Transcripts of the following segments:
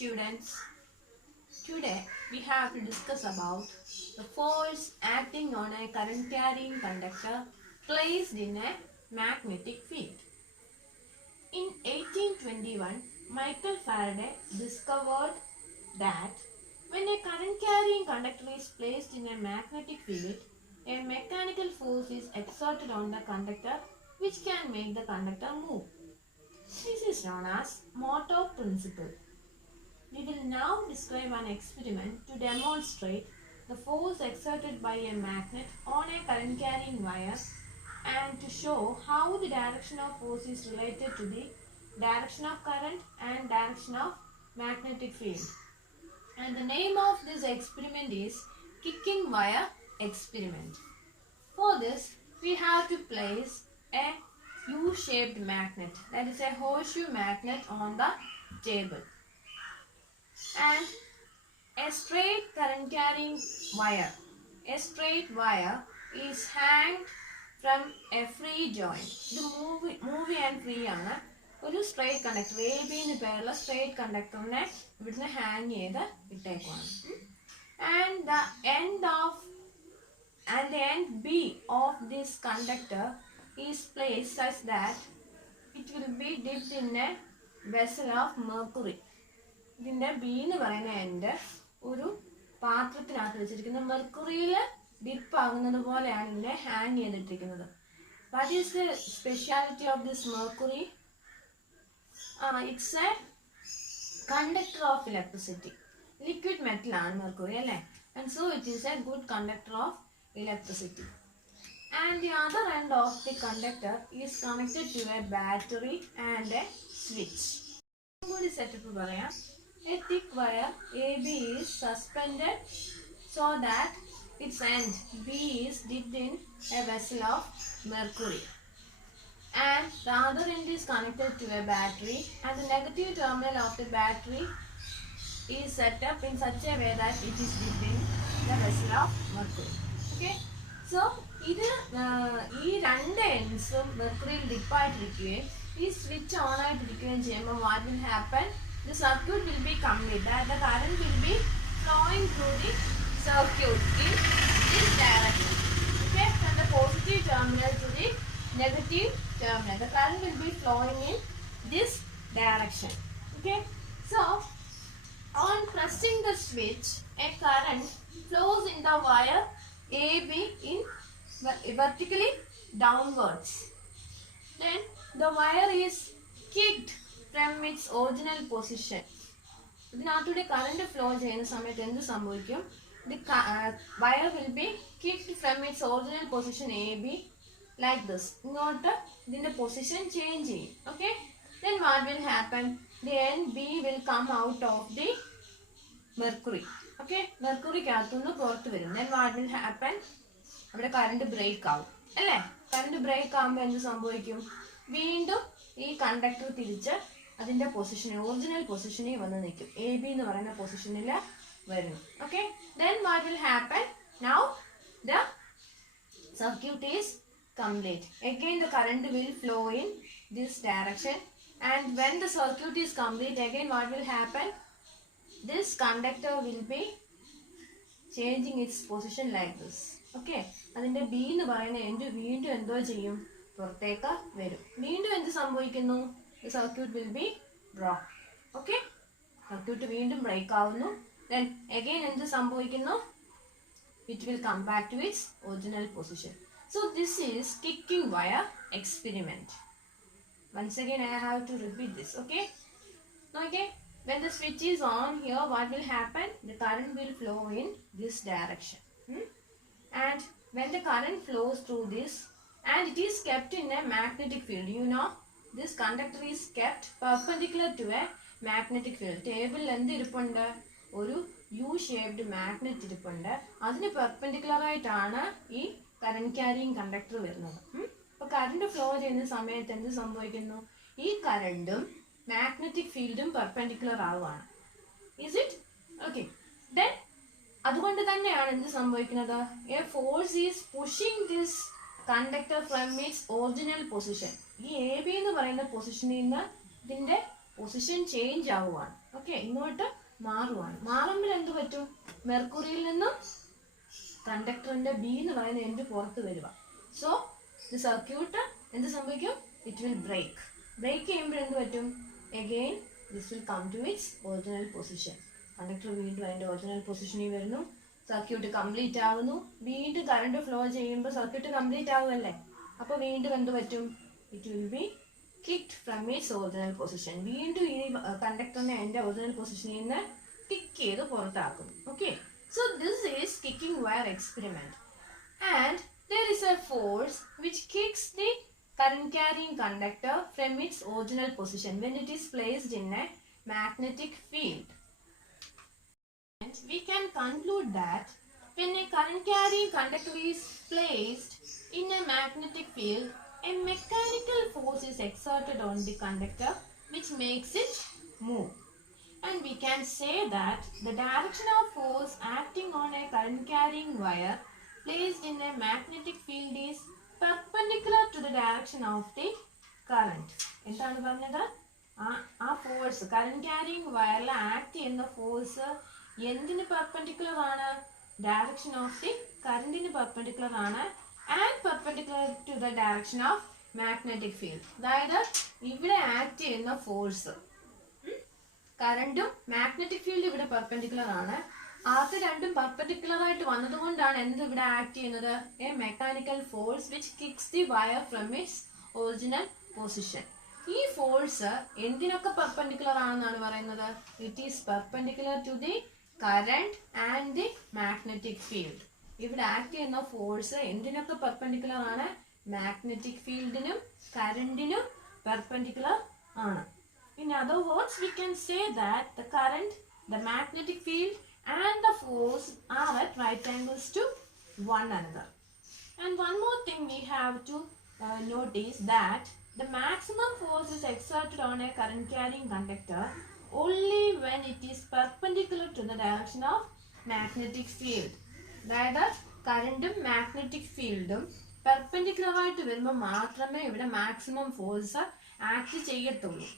students. Today we have to discuss about the force acting on a current carrying conductor placed in a magnetic field. In 1821, Michael Faraday discovered that when a current carrying conductor is placed in a magnetic field, a mechanical force is exerted on the conductor which can make the conductor move. This is known as motor principle. We will now describe an experiment to demonstrate the force exerted by a magnet on a current carrying wire and to show how the direction of force is related to the direction of current and direction of magnetic field. And the name of this experiment is kicking wire experiment. For this, we have to place a U-shaped magnet, that is a horseshoe magnet, on the table. And a straight current carrying wire. A straight wire is hanged from a free joint. The movie and free ആണ്. ഒരു straight conductor, AB എന്ന് പേരുള്ള straight conductorനെ ഇവിടുന്ന് hang ചെയ്ത് ഇട്ടേക്കുവാണ്. And the end B of this conductor is placed such that it will be dipped in a vessel of mercury. ഇതിന്റെ ബി എന്ന് പറയുന്ന എൻഡ് ഒരു പാത്രത്തിനകത്ത് വെച്ചിരിക്കുന്ന മെർക്കുറിയിൽ ഡിപ്പ് ആകുന്നത് പോലെയാണ് ഇതിനെ ഹാങ് ചെയ്തിട്ടിരിക്കുന്നത്. What is the speciality of this mercury? It's a conductor of electricity. Liquid metal ആണ് മെർക്കുറി, അല്ലേ? And so it is a good conductor of electricity. And the other end of the conductor is connected to a battery and a switch. A thick wire AB is suspended so that its end B is dipped in a vessel of mercury. And the other end is connected to a battery, and the negative terminal of the battery is set up in such a way that it is dipped in the vessel of mercury. Okay, so ഈ രണ്ട് എൻഡ്സും മെർക്കുറിയിൽ ഡിപ്പായിട്ടിരിക്കുകയും ഈ switch on ആയിട്ടിരിക്കുകയും ചെയ്യുമ്പോൾ what will happen? The circuit will be complete, that the current will be flowing through the circuit in this direction. Okay, from the positive terminal to the negative terminal, the current will be flowing in this direction. Okay, so on pressing the switch, a current flows in the wire AB in vertically downwards. Then the wire is kicked from its original position. ഇതിനകത്തൂടെ current flow ചെയ്യുന്ന സമയത്ത് എന്ത് സംഭവിക്കും? The wire will be kicked from its original position AB like this. ഇങ്ങോട്ട് ഇതിന്റെ position change ചെയ്യും. Okay, then what will happen? The end B will come out of the mercury. Okay, മെർക്കുറിക്കകത്തുനിന്ന് പുറത്ത് വരും. Then what will happen? അവിടെ current break ആവും, അല്ലേ? Current break ആകുമ്പോൾ എന്ത് സംഭവിക്കും? വീണ്ടും ഈ കണ്ടക്ടർ തിരിച്ച് അതിന്റെ പൊസിഷനിൽ, ഒറിജിനൽ പൊസിഷനിൽ വന്ന് നിൽക്കും. എ ബി എന്ന് പറയുന്ന പൊസിഷനിൽ വരുന്നു. Okay, then what will happen? Now the circuit is complete. Again the current will flow in this direction, and when the circuit is complete, again what will happen? This conductor will be changing its position like this. Okay, അതിന്റെ ബി എന്ന് പറയുന്ന എൻഡ് വീണ്ടും എന്തോ ചെയ്യും? പുറത്തേക്ക് വരും. വീണ്ടും എന്ത് സംഭവിക്കുന്നു? The circuit will be broken. Okay, circuit വീണ്ടും ബ്രേക്ക് ആവുന്നു. Then again എന്ത് സംഭവിക്കുന്നു? It will come back to its original position. So this is kicking wire experiment. Once again I have to repeat this. Okay, okay. When the switch is on here, what will happen? The current will flow in this direction. And when the current flows through this, and it is kept in a magnetic field, you know, this conductor is kept perpendicular to a magnetic field. Table എന്ത് ഇരിപ്പുണ്ട്? ഒരു U-shaped magnet ഇരിപ്പുണ്ട്. അതിന് പെർപെൻഡിക്കുലർ ആയിട്ടാണ് ഈ current carrying conductor വരുന്നത്. അപ്പോൾ current flow ചെയ്യുന്ന സമയത്ത് എന്ത് സംഭവിക്കുന്നു? ഈ കറണ്ടും മാഗ്നറ്റിക് ഫീൽഡും പെർപെൻഡിക്കുലർ ആവുകയാണ്. Is it? Okay. Then അതുകൊണ്ട് തന്നെയാണ് എന്ത് സംഭവിക്കുന്നത്? A force is pushing this conductor from its original position. ഈ എ ബി എന്ന് പറയുന്ന പൊസിഷനിൽ നിന്ന് ഇതിന്റെ പൊസിഷൻ ചേഞ്ച് ആവുകയാണ്. ഓക്കെ, ഇങ്ങോട്ട് മാറുവാണ്. മാറുമ്പോൾ എന്ത് പറ്റും? മെർക്കുറിയിൽ നിന്നും കണ്ടക്ടറിന്റെ ബി എന്ന് പറയുന്ന എൻഡ് പുറത്ത് വരിക. സോ ദി സർക്യൂട്ട് എന്ത് സംഭവിക്കും? It will break. ബ്രേക്ക് ചെയ്യുമ്പോൾ എന്ത് പറ്റും? Again this will come to its original position. Conductor വീണ്ടും അതിന്റെ ഒറിജിനൽ പൊസിഷനിൽ വരുന്നു. സർക്യൂട്ട് കംപ്ലീറ്റ് ആവുന്നു. വീണ്ടും കറണ്ട് ഫ്ലോ ചെയ്യുമ്പോൾ സർക്യൂട്ട് കംപ്ലീറ്റ് ആവുമല്ലേ? അപ്പോൾ വീണ്ടും എന്ത് പറ്റും? It will be kicked from its original position. വീണ്ടും ഈ കണ്ടക്ടറിനെ അതിന്റെ ഒറിജിനൽ പൊസിഷനിൽ നിന്ന് കിക്ക് ചെയ്ത് പുറത്താക്കും. Okay, so this is kicking wire experiment, and there is a force which kicks the current carrying conductor from its original position when it is placed in a magnetic field. And we can conclude that when a current carrying conductor is placed in a magnetic field, a mechanical force is exerted on the conductor which makes it move. And we can say that the direction of force acting on a current carrying wire placed in a magnetic field is perpendicular to the direction of the current. എന്താണ് പറഞ്ഞത്? ആ force current carrying വയറിൽ act ചെയ്യുന്ന force എന്തിന് perpendicular ആണ്? Direction of the കറന്റിന് perpendicular ആണ്. And perpendicular to the direction of magnetic field. അതായത് ഇവിടെ ആക്ട് ചെയ്യുന്ന ഫോഴ്സ് കറണ്ടും മാഗ്നറ്റിക് ഫീൽഡ് ഇവിടെ പെർപെൻഡിക്കുലർ ആണ്. അത് രണ്ടും പെർപെൻഡിക്കുലർ ആയിട്ട് വന്നതുകൊണ്ടാണ് എന്ത് ഇവിടെ ആക്ട് ചെയ്യുന്നത്? A mechanical force which kicks the wire from its original position. ഈ ഫോഴ്സ് എന്തിനൊക്കെ പെർപെൻഡിക്കുലർ ആണെന്നാണ് പറയുന്നത്? It is perpendicular to the current and the magnetic field. ഇവിടെ ആക്ട് ചെയ്യുന്ന ഫോഴ്സ് എന്തിനൊക്കെ പെർപെൻഡിക്കുലർ ആണ്? മാഗ്നറ്റിക് ഫീൽഡിനും കറന്റിനും പെർപെൻഡിക്കുലർ ആണ്. In other words, we can say that the current, the magnetic field and the force are at right angles to one another. And one more thing we have to notice that the maximum force is exerted on a current carrying conductor only when it is perpendicular to the direction of magnetic field. അതായത് കറണ്ടും മാഗ്നറ്റിക് ഫീൽഡും പെർപെൻഡിക്കുലർ ആയിട്ട് വരുമ്പോൾ മാത്രമേ ഇവിടെ maximum force act ചെയ്യത്തുള്ളൂ.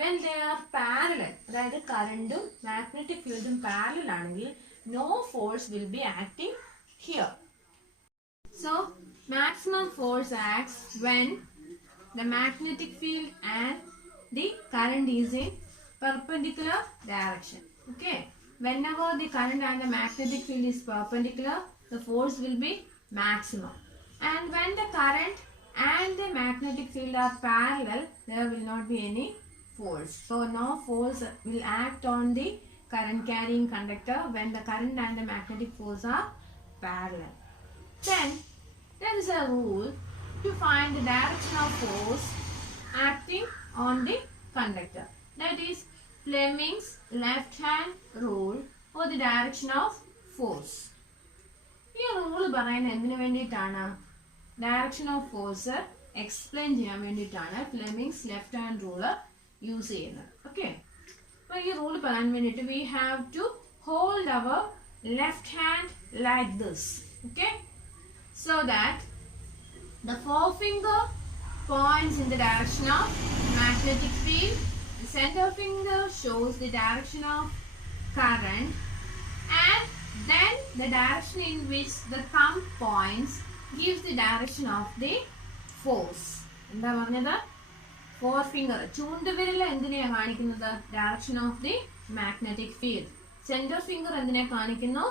When they are parallel, അതായത് കറണ്ടും മാഗ്നറ്റിക് ഫീൽഡും പാരലൽ ആണെങ്കിൽ no force will be acting here. So maximum force acts when the magnetic field and the current is in perpendicular direction. Okay, whenever the current and the magnetic field is perpendicular, the force will be maximum. And when the current and the magnetic field are parallel, there will not be any force. So no force will act on the current carrying conductor when the current and the magnetic force are parallel. Then there is a rule to find the direction of force acting on the conductor. That is Fleming's left hand rule for the direction of force. ഈ rule പറയുന്നത് എന്തിനു വേണ്ടിയിട്ടാണ്? Direction of force explain ചെയ്യാൻ വേണ്ടിയിട്ടാണ് Fleming's left hand rule use ചെയ്യുന്നത്. Okay, അപ്പൊ ഈ rule പറയാൻ വേണ്ടിയിട്ട് we have to hold our left hand like this. Okay, so that the forefinger points in the direction of magnetic field, the center finger shows the direction of current, and then the direction in which the thumb points gives the direction of the force. എന്താ പറഞ്ഞത്? Four finger, ചൂണ്ടുവിരൽ എന്തിനെയാണ് കാണിക്കുന്നത്? Direction of the magnetic field. Centre finger എന്തിനെ കാണിക്കുന്നു?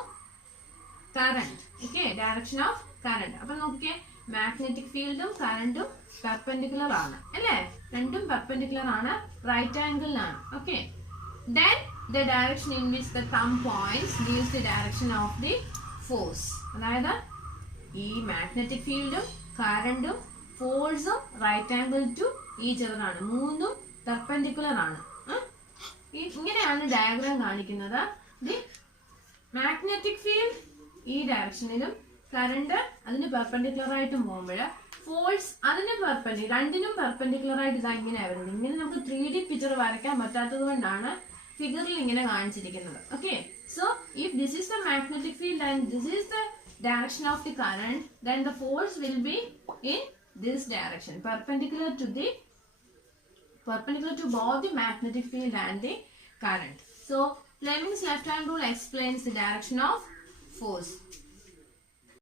Current. Okay, direction of current. അപ്പൊ നോക്കിക്കേ, മാഗ്നറ്റിക് ഫീൽഡും കറന്റും പെർപെൻഡിക്കുലർ ആണ് അല്ലേ? രണ്ടും പെർപെൻഡിക്കുലർ ആണ്, റൈറ്റ് ആംഗിളിലാണ്. Okay, then the direction in which the thumb points gives the direction of the force. അതായത് ഈ മാഗ്നറ്റിക് ഫീൽഡും കറന്റും ഫോഴ്സും right angle to each other ആണ്, മൂന്നും പെർപെൻഡിക്കുലർ ആണ്. ഇങ്ങനെയാണ് ഡയഗ്രാം കാണിക്കുന്നത്. ദി മാഗ്നറ്റിക് ഫീൽഡ് ഈ ഡയറക്ഷനിലും കറണ്ട് അതിന് പെർപെൻഡിക്കുലർ ആയിട്ട് പോകുമ്പോൾ ഫോഴ്സ് അതിന് രണ്ടിനും പെർപെൻഡിക്കുലർ ആയിട്ട് ഇതാ ഇങ്ങനെ വരുന്നത്. ഇങ്ങനെ നമുക്ക് 3D പിക്ചർ വരയ്ക്കാൻ പറ്റാത്തത് കൊണ്ടാണ് ഫിഗറിൽ ഇങ്ങനെ കാണിച്ചിരിക്കുന്നത്. Okay, so if this is the magnetic field and this is the direction of the current, then the force will be in this direction, perpendicular to the perpendicular to both the magnetic field and the current. So Fleming's left hand rule explains the direction of force.